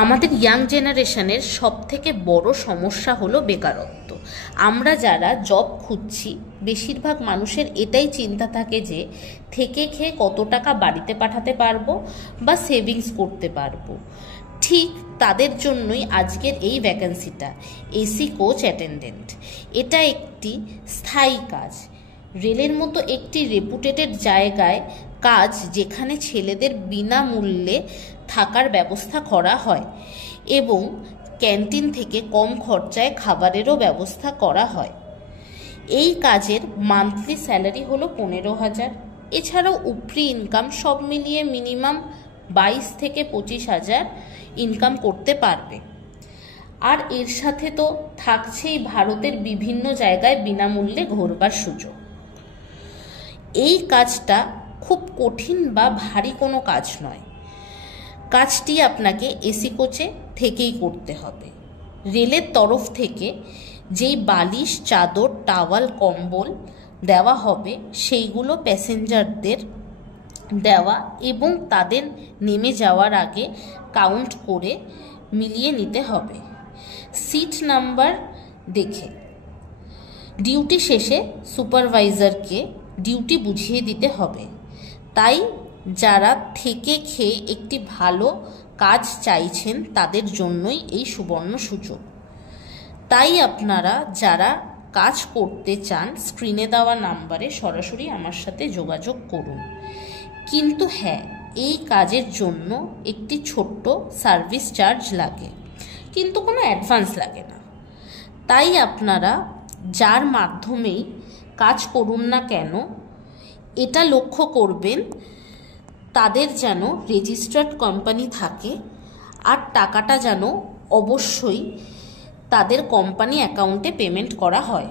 আমাদের ইয়াং জেনারেশনের সব থেকে বড় সমস্যা হলো বেকারত্ব। আমরা যারা জব খুঁজছি, বেশিরভাগ মানুষের এটাই চিন্তা থাকে যে থেকে খেয়ে কত টাকা বাড়িতে পাঠাতে পারবো বা সেভিংস করতে পারবো। ঠিক তাদের জন্যই আজকের এই ভ্যাকেন্সিটা, এসি কোচ অ্যাটেন্ডেন্ট। এটা একটি স্থায়ী কাজ, রেলের মতো একটি রেপুটেটেড জায়গায় কাজ, যেখানে ছেলেদের বিনামূল্যে থাকার ব্যবস্থা করা হয় এবং ক্যান্টিন থেকে কম খরচায় খাবারেরও ব্যবস্থা করা হয়। এই কাজের মান্থলি স্যালারি হলো 15,000। এছাড়াও উপরি ইনকাম সব মিলিয়ে মিনিমাম 22 থেকে 25,000 ইনকাম করতে পারবে। আর এর সাথে তো থাকছেই ভারতের বিভিন্ন জায়গায় বিনামূল্যে ঘোরবার সুযোগ। এই কাজটা খুব কঠিন বা ভারী কোনো কাজ নয়। কাজটি আপনাকে এসি কোচে থেকেই করতে হবে। রেলের তরফ থেকে যেই বালিশ, চাদর, টাওয়াল, কম্বল দেওয়া হবে সেইগুলো প্যাসেঞ্জারদের দেওয়া এবং তাদের নেমে যাওয়ার আগে কাউন্ট করে মিলিয়ে নিতে হবে। সিট নাম্বার দেখে ডিউটি শেষে সুপারভাইজারকে ডিউটি বুঝিয়ে দিতে হবে। তাই যারা থেকে খেয়ে একটি ভালো কাজ চাইছেন তাদের জন্যই এই সুবর্ণ সুযোগ। তাই আপনারা যারা কাজ করতে চান, স্ক্রিনে দেওয়া নাম্বারে সরাসরি আমার সাথে যোগাযোগ করুন। কিন্তু হ্যাঁ, এই কাজের জন্য একটি ছোট্ট সার্ভিস চার্জ লাগে, কিন্তু কোনো অ্যাডভান্স লাগে না। তাই আপনারা যার মাধ্যমেই কাজ করুন না কেন, এটা লক্ষ্য করবেন তাদের যেন রেজিস্টার্ড কোম্পানি থাকে আর টাকাটা যেন অবশ্যই তাদের কোম্পানি অ্যাকাউন্টে পেমেন্ট করা হয়।